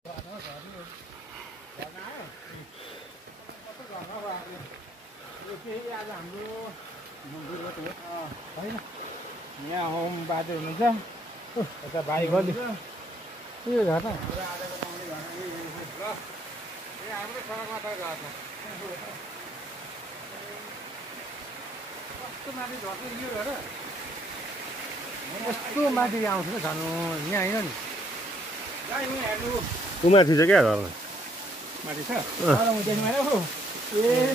यहाँ होम बाजे हुनुहुन्छ यता भाइ गली यो घर न हाम्रो सडकमा त घर कस्तो माथि झर्छ यो घर कस्तो माथि आउँछ र झन् यहाँ होइन नि ऊ माथि छ क्या घरमा माथि छ ए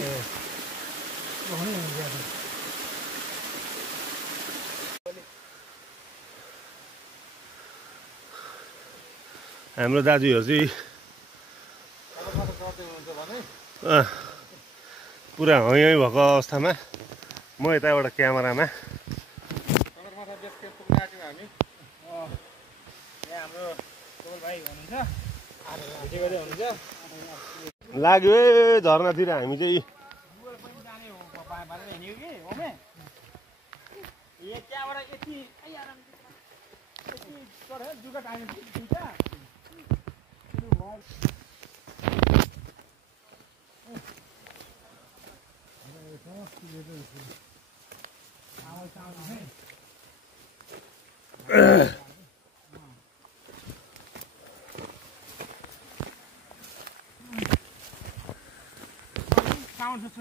हाम्रो दाजुहरू चाहिँ पुरा हँ भएको अवस्थामा म यताबाट क्यामेरामा लाग्यो है झरनातिर हामी चाहिँ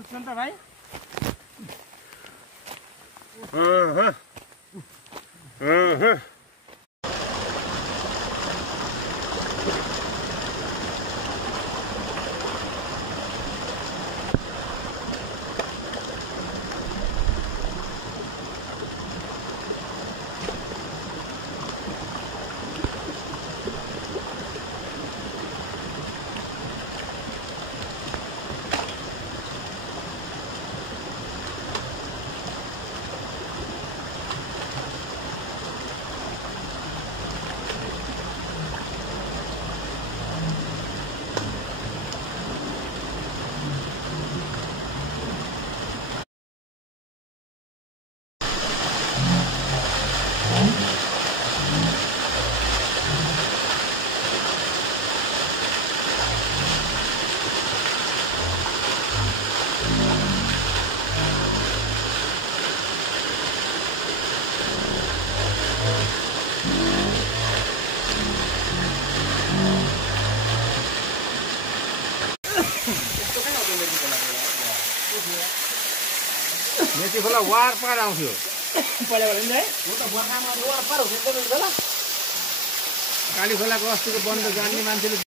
सुन्छ भाइ मेची खोला वार पार आउँथ्यो पहिला भने है म त बर्खामा वार पार हुँदैन होला काली खोलाको अस्तिको बन्द जान्ने मान्छेले